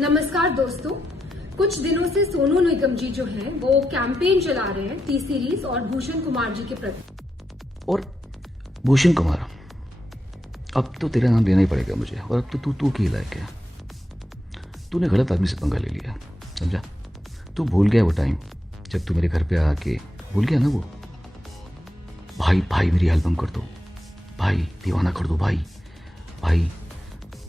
नमस्कार दोस्तों, कुछ दिनों से सोनू निगम जी जो हैं वो कैंपेन चला रहे हैं टी सीरीज और भूषण कुमार जी के प्रति। और भूषण कुमार, अब तो तेरा नाम लेना ही पड़ेगा मुझे। और अब तो तू की लायक है। तूने गलत आदमी से पंगा ले लिया, समझा? तू भूल गया वो टाइम जब तू मेरे घर पे आके भूल गया ना वो। भाई मेरी एल्बम कर दो, भाई दीवाना कर दो, भाई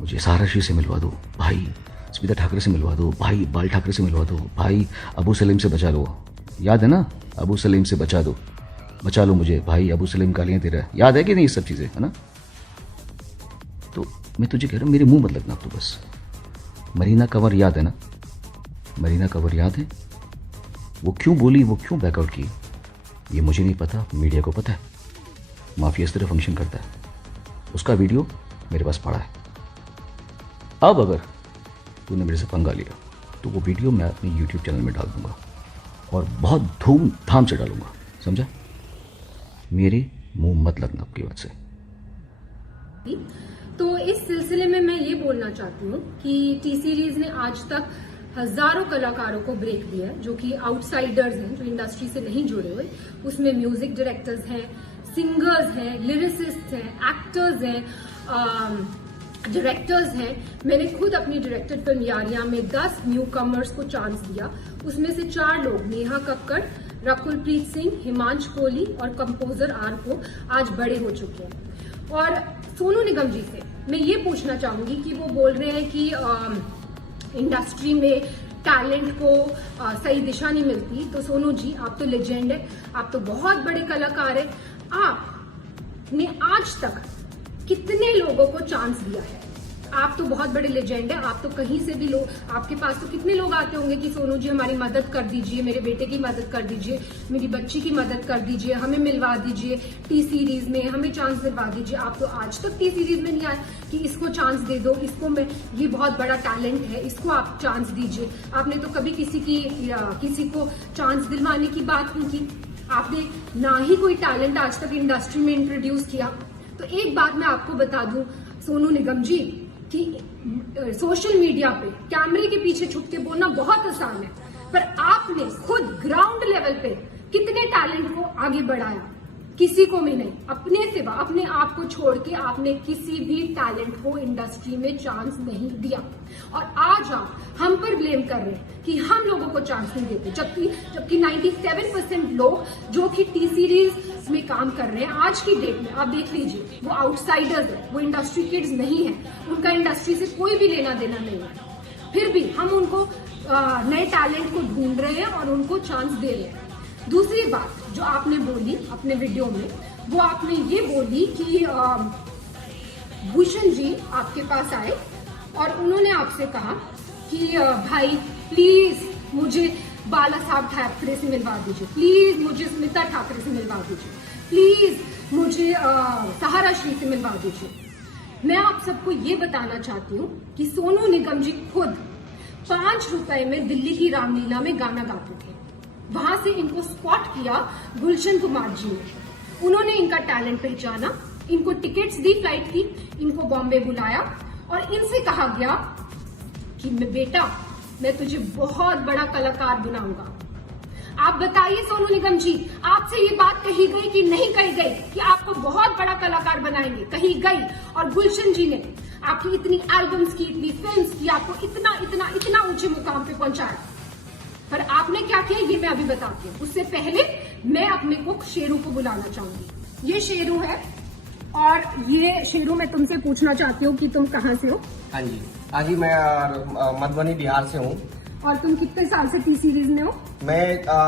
मुझे सारा शी से मिलवा दो, भाई स्मिता ठाकरे से मिलवा दो, भाई बाल ठाकरे से मिलवा दो, भाई अबू सलीम से बचा लो। याद है ना? अबू सलीम से बचा लो मुझे, भाई अबू सलीम गालियाँ तेरा याद है कि नहीं? ये सब चीज़ें है ना? तो मैं तुझे कह रहा हूँ, मेरे मुंह मत लगना तो बस। मरीना कंवर याद है ना? मरीना कंवर याद है? वो क्यों बोली, वो क्यों बैकआउट की, ये मुझे नहीं पता, मीडिया को पता है। माफिया इस तरह फंक्शन करता है। उसका वीडियो मेरे पास पड़ा है। अब अगर तूने मेरे से पंगा लिया तो वो वीडियो मैं अपने YouTube चैनल में डाल दूंगा और बहुत धूमधाम से डालूंगा, समझा? मेरे मुंह मत लगना आपकी बात से। तो इस सिलसिले में मैं ये बोलना चाहती हूँ कि टी सीरीज ने आज तक हजारों कलाकारों को ब्रेक दिया है, जो कि आउटसाइडर्स हैं, जो इंडस्ट्री से नहीं जुड़े हुए। उसमें म्यूजिक डायरेक्टर्स हैं, सिंगर्स हैं, लिरिसिस्ट हैं, एक्टर्स हैं, डायरेक्टर्स हैं। मैंने खुद अपनी डायरेक्टेड फिल्म यारियां में 10 न्यू कमर्स को चांस दिया। उसमें से 4 लोग, नेहा कक्कड़, रकुलप्रीत सिंह, हिमांश कोहली और कंपोजर आर को आज बड़े हो चुके हैं। और सोनू निगम जी से मैं ये पूछना चाहूंगी कि वो बोल रहे हैं कि इंडस्ट्री में टैलेंट को सही दिशा नहीं मिलती। तो सोनू जी, आप तो लेजेंड है, आप तो बहुत बड़े कलाकार है। आपने आज तक कितने लोगों को चांस दिया है? आप तो बहुत बड़े लेजेंड है, आप तो कहीं से भी लोग, आपके पास तो कितने लोग आते होंगे कि सोनू जी हमारी मदद कर दीजिए, मेरे बेटे की मदद कर दीजिए, मेरी बच्ची की मदद कर दीजिए, हमें मिलवा दीजिए टी सीरीज में, हमें चांस दिलवा दीजिए। आप तो आज तक टी सीरीज में नहीं आए कि इसको चांस दे दो, इसको मैं, ये बहुत बड़ा टैलेंट है, इसको आप चांस दीजिए। आपने तो कभी किसी को चांस दिलवाने की बात नहीं की। आपने ना ही कोई टैलेंट आज तक इंडस्ट्री में इंट्रोड्यूस किया। तो एक बात मैं आपको बता दूं सोनू निगम जी, कि सोशल मीडिया पे कैमरे के पीछे छुप के बोलना बहुत आसान है, पर आपने खुद ग्राउंड लेवल पे कितने टैलेंट को आगे बढ़ाया? किसी को भी नहीं। अपने सिवा, अपने आप को छोड़ के आपने किसी भी टैलेंट को इंडस्ट्री में चांस नहीं दिया। और आज आप हम पर ब्लेम कर रहे हैं कि हम लोगों को चांस नहीं देते, जबकि 97% लोग जो कि टी सीरीज में काम कर रहे हैं आज की डेट में, आप देख लीजिए, वो आउटसाइडर्स है, वो इंडस्ट्री किड्स नहीं है, उनका इंडस्ट्री से कोई भी लेना देना नहीं है। फिर भी हम उनको नए टैलेंट को ढूंढ रहे हैं और उनको चांस दे रहे हैं। दूसरी बात जो आपने बोली अपने वीडियो में, वो आपने ये बोली कि भूषण जी आपके पास आए और उन्होंने आपसे कहा कि भाई प्लीज मुझे बाला साहब ठाकरे से मिलवा दीजिए, प्लीज मुझे स्मिता ठाकरे से मिलवा दीजिए, प्लीज मुझे सहारा श्री से मिलवा दीजिए। मैं आप सबको ये बताना चाहती हूँ कि सोनू निगम जी खुद 5 रुपए में दिल्ली की रामलीला में गाना गाते थे। वहां से इनको स्पॉट किया गुलशन कुमार जी ने। उन्होंने इनका टैलेंट पहचाना, इनको टिकट्स दी फ्लाइट की, इनको बॉम्बे बुलाया और इनसे कहा गया कि बेटा मैं तुझे बहुत बड़ा कलाकार बनाऊंगा। आप बताइए सोनू निगम जी, आपसे ये बात कही गई कि नहीं कही गई कि आपको बहुत बड़ा कलाकार बनाएंगे? कही गई। और गुलशन जी ने आपकी इतनी एल्बम्स की, इतनी फिल्म्स की, आपको इतना ऊंचे मुकाम पे पहुंचाया। पर आपने क्या किया ये मैं अभी बताती हूँ। उससे पहले मैं अपने कुक शेरू को बुलाना चाहूंगी। ये शेरू है और ये शेरू, मैं तुमसे पूछना चाहती हूँ कि तुम कहाँ से हो? हाँ जी, मैं मधुबनी बिहार से हूँ। और तुम कितने साल से टी सीरीज में हो? मैं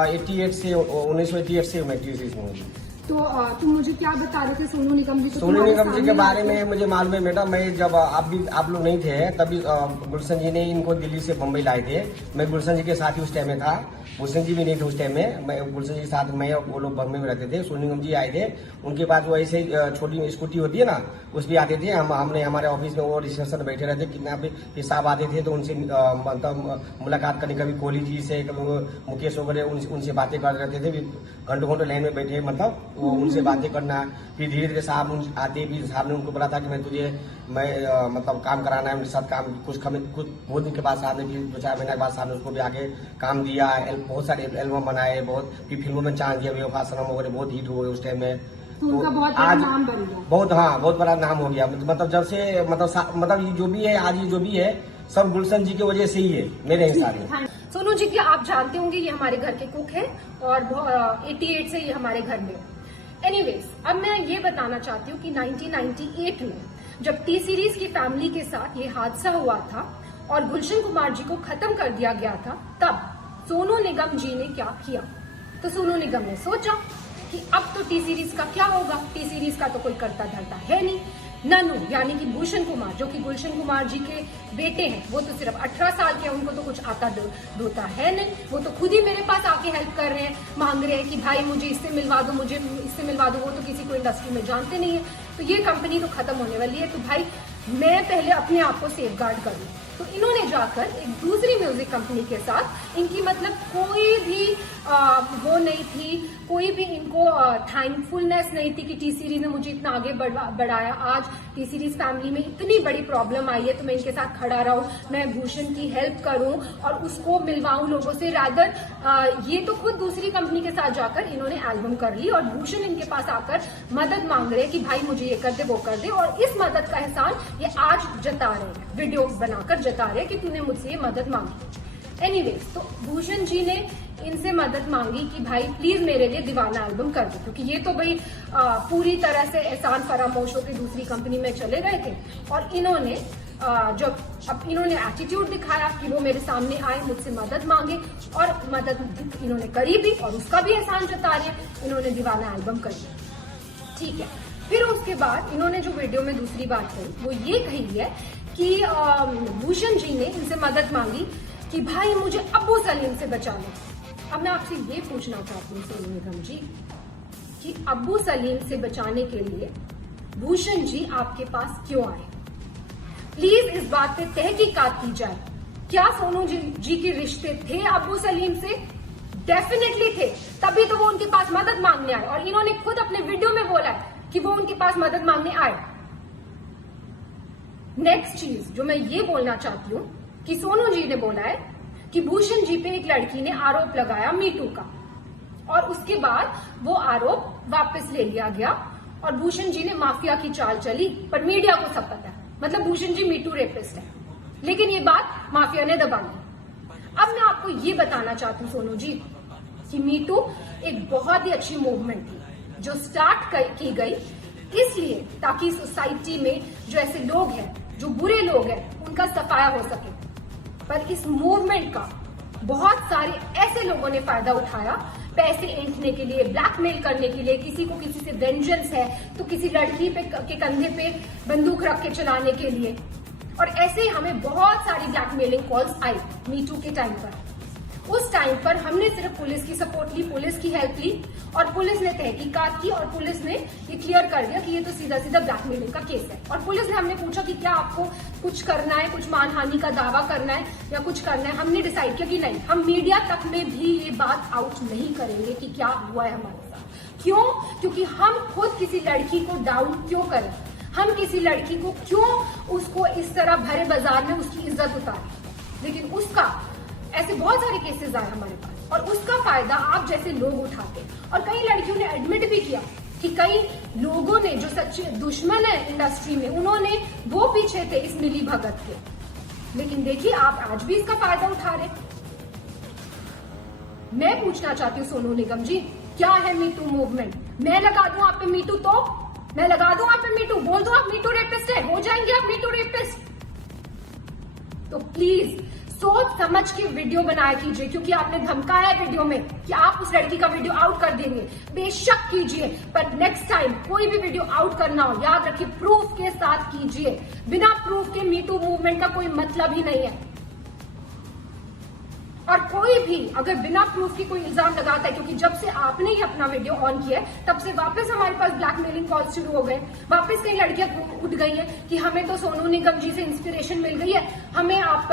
1988 से मैं टी सीरीज में हूँ। तो तुम मुझे क्या बता रहे थे सोनू निगम जी? सोनू निगम जी के बारे में मुझे मालूम है बेटा। मैं जब आप लोग नहीं थे तभी गुलशन जी ने इनको दिल्ली से बम्बई लाए थे। मैं गुलशन जी के साथ ही उस टाइम में था। गुलशन जी भी नहीं थे उस टाइम में। मैं गुलशन जी के साथ मैं और वो लोग बंगले में रहते थे। सोनू निगम जी आए थे, उनके पास वो ऐसे छोटी स्कूटी होती है ना, उस भी आते थे। हमने हमारे ऑफिस में वो रिसेप्शन में बैठे रहते, कितना भी हिसाब आते थे तो उनसे मतलब मुलाकात करनी, कभी कोहली जी से, कभी मुकेश वगैरह उनसे बातें कर रहते थे। घंटों घंटों लाइन में बैठे, मतलब वो उनसे बातें करना। फिर धीरे धीरे साहब आते, फिर साहब ने उनको बोला था कि मैं मतलब काम कराना है उनके साथ काम। कुछ बहुत दिन के बाद साहब ने, फिर 2-4 महीने के बाद साहब ने उसको भी आगे काम दिया। बहुत सारे एल्बम बनाए, बहुत फिर फिल्मों में चांस दिया। बेवफा सनम वगैरह बहुत हिट हुए उस टाइम में। तो उनका बहुत बड़ा नाम बन गया। बहुत बड़ा नाम हो गया। मतलब जब से मतलब ये जो भी है आज, ये जो भी है सब गुलशन जी की वजह से ही है मेरे हिसाब में। सोनू जी की आप जानते होंगे, ये हमारे घर के कुक है और 88 से ये हमारे घर में। एनीवेज, अब मैं ये बताना चाहती हूँ कि 1998 में जब टी सीरीज की फैमिली के साथ ये हादसा हुआ था और गुलशन कुमार जी को खत्म कर दिया गया था, तब सोनू निगम जी ने क्या किया? तो सोनू निगम ने सोचा कि अब तो टी सीरीज का क्या होगा, टी सीरीज का तो कोई करता धरता है नहीं। नन्नू यानी कि भूषण कुमार, जो कि गुलशन कुमार जी के बेटे हैं, वो तो सिर्फ 18 साल के हैं, उनको तो कुछ आता धोता है नहीं। वो तो खुद ही मेरे पास आके हेल्प कर रहे हैं, मांग रहे हैं कि भाई मुझे इससे मिलवा दो, मुझे इससे मिलवा दो। वो तो किसी को इंडस्ट्री में जानते नहीं है। तो ये कंपनी तो खत्म होने वाली है, तो भाई मैं पहले अपने आप को सेफ गार्ड करूँ। तो इन्होंने जाकर एक दूसरी म्यूजिक कंपनी के साथ, इनकी मतलब कोई भी वो नहीं थी, कोई भी इनको थैंकफुलनेस नहीं थी कि टी सीरीज ने मुझे इतना आगे बढ़ाया। आज टी सीरीज फैमिली में इतनी बड़ी प्रॉब्लम आई है तो मैं इनके साथ खड़ा रहूं, मैं भूषण की हेल्प करूं और उसको मिलवाऊं लोगों से। रादर ये तो खुद दूसरी कंपनी के साथ जाकर इन्होंने एल्बम कर ली और भूषण इनके पास आकर मदद मांग रहे हैं कि भाई मुझे ये कर दे, वो कर दे। और इस मदद का एहसान ये आज जता रहे हैं, वीडियो बनाकर जता रहे हैं कि तूने मुझसे ये मदद मांगी। एनीवेज, तो भूषण जी ने इनसे मदद मांगी कि भाई प्लीज मेरे लिए दीवाना एल्बम कर दो, क्योंकि ये तो भाई पूरी तरह से एहसान फरामोश होकर दूसरी कंपनी में चले गए थे। और इन्होंने जब अब इन्होंने एटीट्यूड दिखाया कि वो मेरे सामने आए, मुझसे मदद मांगे, और मदद इन्होंने करी भी और उसका भी एहसान जता रहे हैं। इन्होंने दीवाना एल्बम कर दी, ठीक है। फिर उसके बाद इन्होंने जो वीडियो में दूसरी बात कही वो ये कही है कि भूषण जी ने इनसे मदद मांगी कि भाई मुझे अब्बू सलीम से बचा लो। अब मैं आपसे ये पूछना चाहती हूँ सोनू निगम जी कि अब्बू सलीम से बचाने के लिए भूषण जी आपके पास क्यों आए? प्लीज इस बात पे तहकीकात की जाए। क्या सोनू जी के रिश्ते थे अब्बू सलीम से? डेफिनेटली थे, तभी तो वो उनके पास मदद मांगने आए। और इन्होंने खुद अपने वीडियो में बोला है कि वो उनके पास मदद मांगने आए। नेक्स्ट चीज जो मैं ये बोलना चाहती हूँ कि सोनू जी ने बोला है कि भूषण जी पे एक लड़की ने आरोप लगाया मीटू का, और उसके बाद वो आरोप वापस ले लिया गया और भूषण जी ने माफिया की चाल चली। पर मीडिया को सब पता है, मतलब भूषण जी मीटू रेपिस्ट है, लेकिन ये बात माफिया ने दबा दी। अब मैं आपको ये बताना चाहती हूँ सोनू जी कि मीटू एक बहुत ही अच्छी मूवमेंट थी जो स्टार्ट की गई इसलिए ताकि सोसाइटी में जो ऐसे लोग हैं, जो बुरे लोग हैं, उनका सफाया हो सके। पर इस मूवमेंट का बहुत सारे ऐसे लोगों ने फायदा उठाया, पैसे ऐंठने के लिए, ब्लैकमेल करने के लिए, किसी को किसी से वेंजेंस है तो किसी लड़की के कंधे पे बंदूक रख के चलाने के लिए। और ऐसे ही हमें बहुत सारी ब्लैकमेलिंग कॉल्स आई मीटू के टाइम पर। उस टाइम पर हमने सिर्फ पुलिस की सपोर्ट ली, पुलिस की हेल्प ली, और पुलिस ने तहकीकात की और पुलिस ने ये क्लियर कर दिया कि ये तो सीधा सीधा ब्लैकमेलिंग का केस है। और पुलिस ने हमने पूछा कि क्या आपको कुछ करना है, कुछ मानहानि का दावा करना है या कुछ करना है। हमने डिसाइड किया कि नहीं, हम मीडिया तक में भी ये बात आउट नहीं करेंगे कि क्या हुआ है हमारे साथ। क्यों? क्योंकि हम खुद किसी लड़की को डाउन क्यों करें, हम किसी लड़की को क्यों उसको इस तरह भरे बाजार में उसकी इज्जत उतारें। लेकिन उसका ऐसे बहुत सारे केसेस आए हमारे पास और उसका फायदा आप जैसे लोग उठाते। और कई लड़कियों ने एडमिट भी किया कि कई लोगों ने, जो सच्चे दुश्मन है इंडस्ट्री में, उन्होंने वो पीछे थे इस मिली भगत के। लेकिन देखिए आप आज भी इसका फायदा उठा रहे। मैं पूछना चाहती हूँ सोनू निगम जी, क्या है मीटू मूवमेंट? मैं लगा दूं आप पे मीटू, तो मैं लगा दूं आप पे मीटू, बोल दो आप मीटू रेपिस्ट है, हो जाएंगे आप मीटू रेपिस्ट। तो प्लीज सोच समझ के वीडियो बनाया कीजिए, क्योंकि आपने धमकाया वीडियो में कि आप उस लड़की का वीडियो आउट कर देंगे। बेशक कीजिए, पर नेक्स्ट टाइम कोई भी वीडियो आउट करना हो, याद रखिए प्रूफ के साथ कीजिए। बिना प्रूफ के मीटू मूवमेंट का कोई मतलब ही नहीं है। और कोई भी अगर बिना प्रूफ के कोई इल्जाम लगाता है, क्योंकि जब से आपने ये अपना वीडियो ऑन किया है तब से वापस हमारे पास ब्लैकमेलिंग कॉल्स शुरू हो गए, वापस कई लड़कियां उठ गई हैं कि हमें तो सोनू निगम जी से इंस्पिरेशन मिल गई है, हमें आप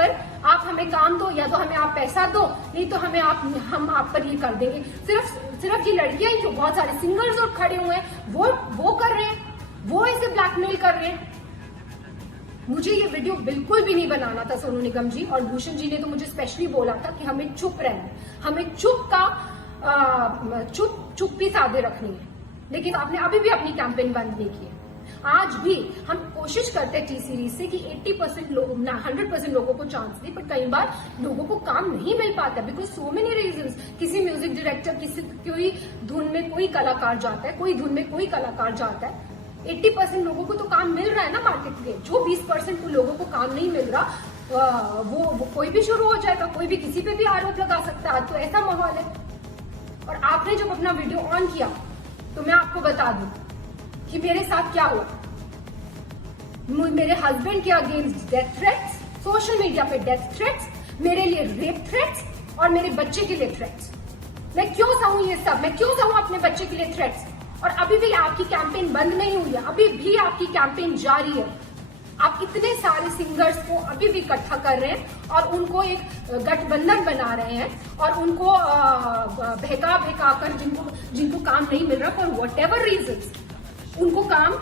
हमें काम दो, या तो हमें आप पैसा दो, नहीं तो हम आप पर ये कर देंगे। सिर्फ ये लड़कियां ही, जो बहुत सारे सिंगर्स और खड़े हुए हैं वो कर रहे हैं, वो इसे ब्लैकमेल कर रहे हैं। मुझे ये वीडियो बिल्कुल भी नहीं बनाना था सोनू निगम जी, और भूषण जी ने तो मुझे स्पेशली बोला था कि हमें चुप रहना है, हमें चुप्पी साधे रखनी है, लेकिन आपने अभी भी अपनी कैंपेन बंद नहीं की है। आज भी हम कोशिश करते हैं टी सीरीज से कि 80% लोग 100% लोगों को चांस दे, पर कई बार लोगों को काम नहीं मिल पाता बिकॉज सो मेनी रीजंस। किसी म्यूजिक डायरेक्टर, कोई धुन में कोई कलाकार जाता है, कोई धुन में कोई कलाकार जाता है। 80% लोगों को तो काम मिल रहा है ना मार्केट में, जो 20% लोगों को काम नहीं मिल रहा वो कोई भी शुरू हो जाएगा, कोई भी किसी पे भी आरोप लगा सकता है। तो ऐसा माहौल है। और आपने जब अपना वीडियो ऑन किया तो मैं आपको बता दूं कि मेरे साथ क्या हुआ। मेरे हस्बैंड के against death threats, social media पे डेथ थ्रेट्स, मेरे लिए रेप थ्रेट्स और मेरे बच्चे के लिए थ्रेट्स। मैं क्यों सहूं ये सब, मैं क्यों सहूं अपने बच्चे के लिए थ्रेट्स? और अभी भी आपकी कैंपेन बंद नहीं हुई है, अभी भी आपकी कैंपेन जारी है। आप इतने सारे सिंगर्स को अभी भी इकट्ठा कर रहे हैं और उनको एक गठबंधन बना रहे हैं और उनको बहका कर जिनको काम नहीं मिल रहा फॉर वॉट एवर रीजंस, उनको काम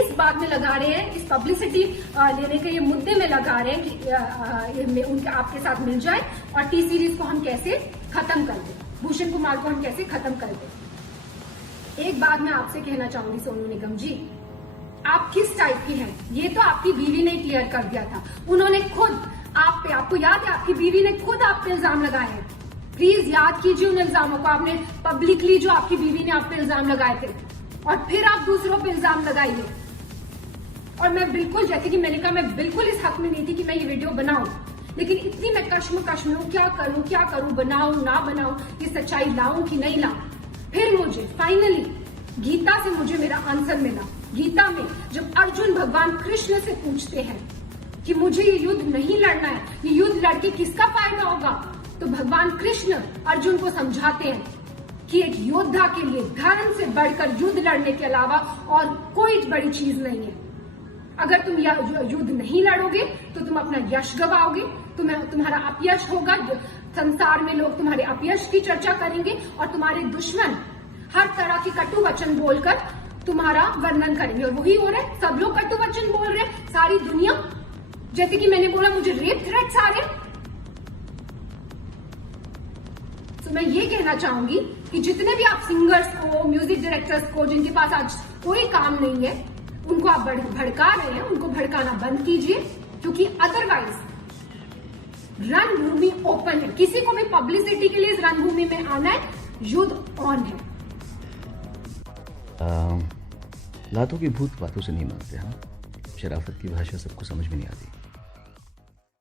इस बात में लगा रहे हैं, इस पब्लिसिटी लेने के ये मुद्दे में लगा रहे हैं कि उनके आपके साथ मिल जाए और टी सीरीज को हम कैसे खत्म कर दें, भूषण कुमार को हम कैसे खत्म कर दें। एक बात मैं आपसे कहना चाहूंगी सोनू निगम जी, आप किस टाइप की हैं ये तो आपकी बीवी ने क्लियर कर दिया था। उन्होंने खुद आप पे, आपको याद है, आपकी बीवी ने खुद आप पे इल्जाम लगाए हैं। प्लीज याद कीजिए उन इल्जामों को। आपने पब्लिकली जो आपकी बीवी ने आप पे इल्जाम लगाए थे और फिर आप दूसरों पे इल्जाम लगाइए। और मैं बिल्कुल, जैसे कि मैंने कहा, मैं बिल्कुल इस हक में नहीं थी कि मैं ये वीडियो बनाऊं, लेकिन इतनी मैं कश्मकश में हूं, क्या करूं, बनाऊं ना बनाऊं, ये सच्चाई लाऊं कि नहीं लाऊं। फिर मुझे फाइनली गीता से मुझे मेरा आंसर मिला। गीता में जब अर्जुन भगवान कृष्ण से पूछते हैं कि मुझे ये युद्ध नहीं लड़ना है, ये युद्ध लड़के किसका फायदा होगा, तो भगवान कृष्ण अर्जुन को समझाते हैं कि एक योद्धा के लिए धर्म से बढ़कर युद्ध लड़ने के अलावा और कोई बड़ी चीज नहीं है। अगर तुम युद्ध नहीं लड़ोगे तो तुम अपना यश गवाओगे, तुम्हारा अपयश होगा, संसार में लोग तुम्हारे अपयश की चर्चा करेंगे और तुम्हारे दुश्मन हर तरह की कटु वचन बोलकर तुम्हारा वर्णन करेंगे। और वही हो रहा है, सब लोग कटु वचन बोल रहे हैं, सारी दुनिया। जैसे कि मैंने बोला, मुझे रेप थ्रेट्स आ रहे हैं। तो मैं ये कहना चाहूंगी कि जितने भी आप सिंगर्स को, म्यूजिक डायरेक्टर्स को, जिनके पास आज कोई काम नहीं है, उनको आप भड़का रहे हैं, उनको भड़काना बंद कीजिए, क्योंकि अदरवाइज रणभूमि ओपन है। किसी को भी पब्लिसिटी के लिए इस रणभूमि में आना है, युद्ध ऑन है। लातों की भूत बातों से नहीं मानते। हाँ, शराफत की भाषा सबको समझ में नहीं आती।